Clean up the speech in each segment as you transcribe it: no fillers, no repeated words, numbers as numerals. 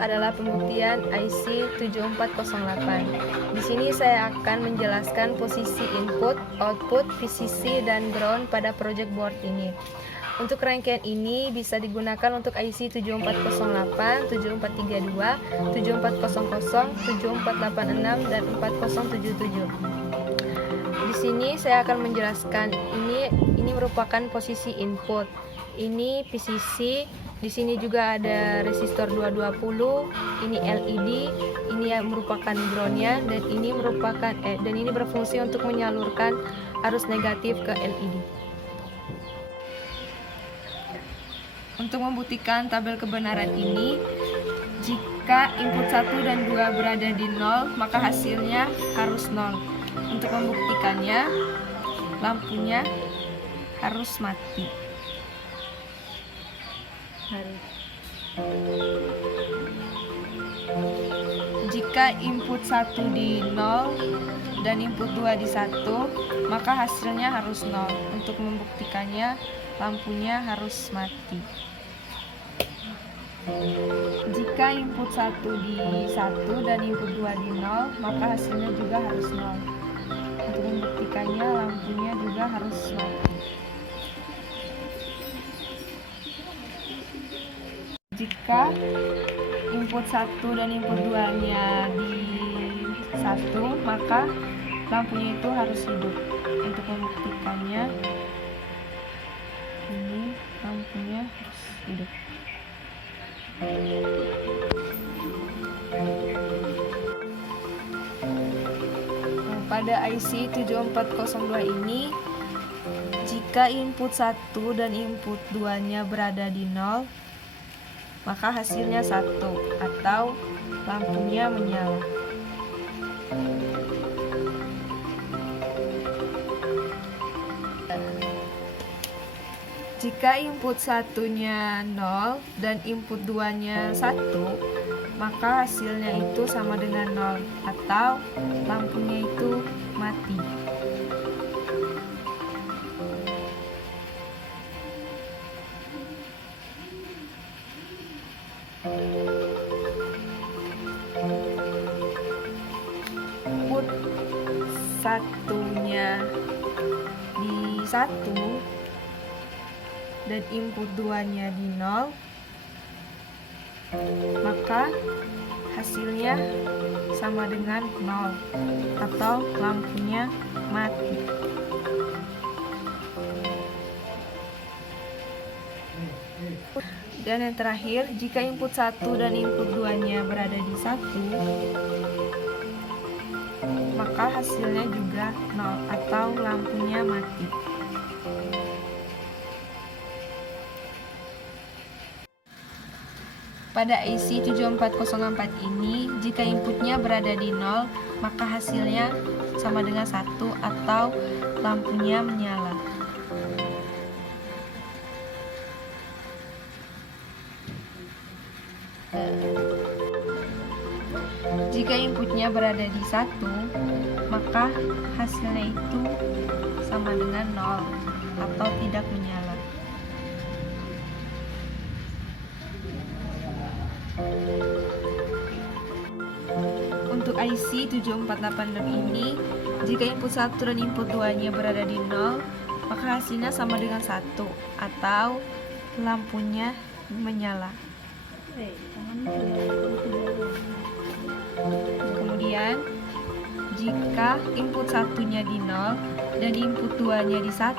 adalah pembuktian IC 7408. Di sini saya akan menjelaskan posisi input, output, VCC, dan ground pada project board ini. Untuk rangkaian ini bisa digunakan untuk IC 7408, 7432, 7400, 7486, dan 4077. Di sini saya akan menjelaskan ini merupakan posisi input. Ini VCC. Di sini juga ada resistor 220, ini LED, ini yang merupakan groundnya, dan ini berfungsi untuk menyalurkan arus negatif ke LED. Untuk membuktikan tabel kebenaran ini, jika input 1 dan 2 berada di 0, maka hasilnya harus 0. Untuk membuktikannya, lampunya harus mati. Jika input 1 di 0 dan input 2 di 1, maka hasilnya harus 0. Untuk membuktikannya, lampunya harus mati. Jika input 1 di 1 dan input 2 di 0, maka hasilnya juga harus 0. Untuk membuktikannya, lampunya juga harus mati. Jika input 1 dan input 2-nya di 1, maka lampunya itu harus hidup. Untuk membuktikannya, ini lampunya harus hidup. Pada IC 7402 ini, jika input 1 dan input 2-nya berada di 0, maka hasilnya 1 atau lampunya menyala. Jika input 1-nya 0 dan input 2-nya 1, maka hasilnya itu sama dengan 0 atau lampunya itu mati. Input 1-nya di 1 dan input 2-nya di 0, maka hasilnya sama dengan 0 atau lampunya mati. Dan yang terakhir, jika input 1 dan input 2-nya berada di 1, maka hasilnya juga 0 atau lampunya mati. Pada IC 7404 ini, jika inputnya berada di 0, maka hasilnya sama dengan 1 atau lampunya menyala. Jika inputnya berada di 1, maka hasilnya itu sama dengan 0 atau tidak menyala. Untuk IC 7486 ini, jika input 1 dan input 2-nya berada di 0, maka hasilnya sama dengan 1 atau lampunya menyala. Kemudian, jika input 1-nya di 0 dan input 2-nya di 1,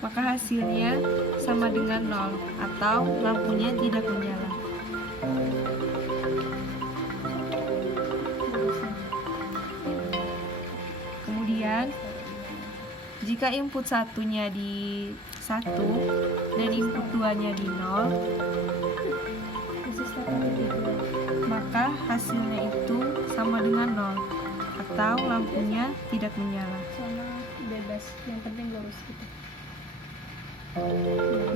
maka hasilnya sama dengan 0 atau lampunya tidak menyala. Kemudian, jika input 1-nya di 1 dan input 2-nya di 0, maka hasilnya itu sama dengan 0 atau lampunya tidak menyala. Sama bebas, yang penting lurus gitu.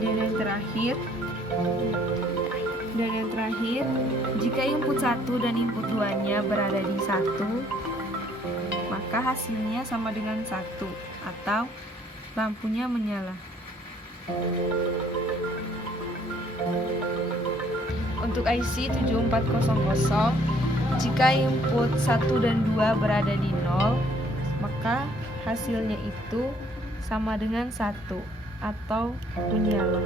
Dan yang terakhir, jika input 1 dan input 2-nya berada di 1, maka hasilnya sama dengan 1 atau lampunya menyala. Untuk IC 7400, jika input 1 dan 2 berada di 0, maka hasilnya itu sama dengan 1 atau menyala.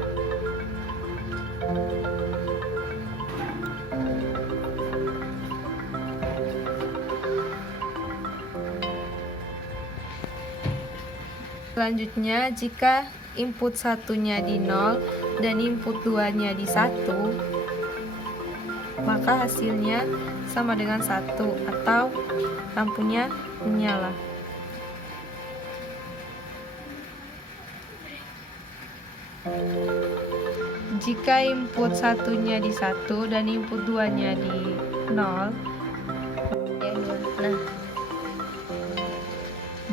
Selanjutnya, jika input 1-nya di 0 dan input 2-nya di 1, maka hasilnya sama dengan 1 atau lampunya menyala. Jika input 1-nya di 1 dan input 2-nya di 0,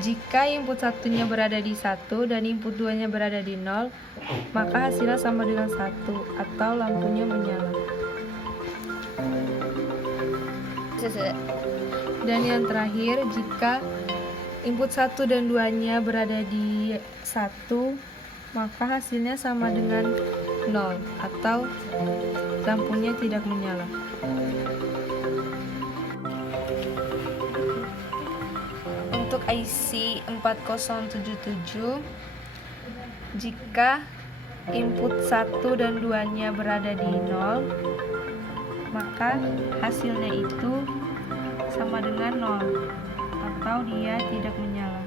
jika input 1-nya berada di 1 dan input 2-nya berada di 0, maka hasilnya sama dengan 1 atau lampunya menyala. Dan yang terakhir, jika input 1 dan 2-nya berada di 1, maka hasilnya sama dengan 0 atau lampunya tidak menyala. Untuk IC 4077, jika input 1 dan 2-nya berada di 0, maka hasilnya itu sama dengan 0 atau dia tidak menyala.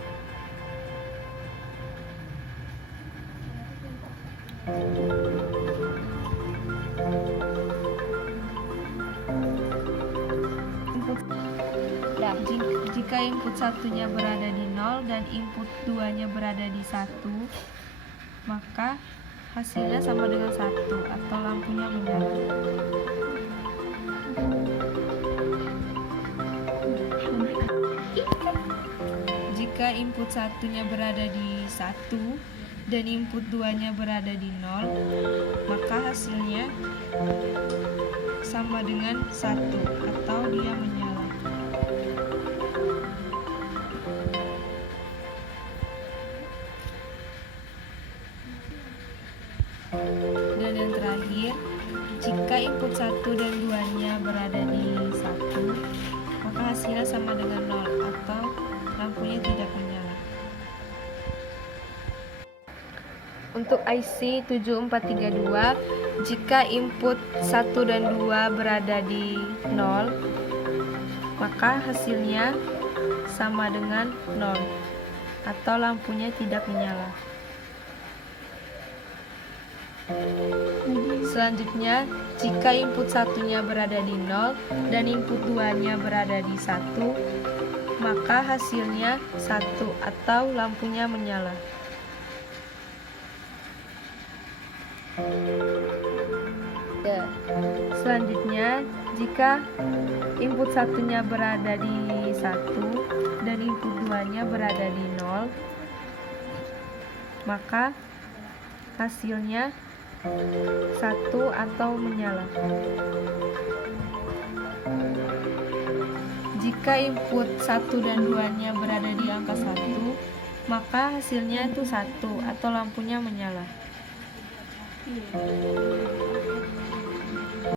Jika input 1-nya berada di 0 dan input 2-nya berada di 1, maka hasilnya sama dengan 1 atau lampunya menyala. Jika input 1-nya berada di 1 dan input 2-nya berada di 0, maka hasilnya sama dengan 1 atau dia menyala. Dan yang terakhir, jika input 1 dan 2-nya berada di 1, maka hasilnya sama dengan 0 atau lampunya tidak menyala. Untuk IC 7432, jika input 1 dan 2 berada di 0, maka hasilnya sama dengan 0 atau lampunya tidak menyala. Selanjutnya, jika input 1-nya berada di 0 dan input 2-nya berada di 1, maka hasilnya 1 atau lampunya menyala. Selanjutnya, jika input 1-nya berada di 1 dan input 2-nya berada di 0, maka hasilnya 1 atau menyala. Jika input 1 dan 2-nya berada di angka 1, maka hasilnya itu 1 atau lampunya menyala.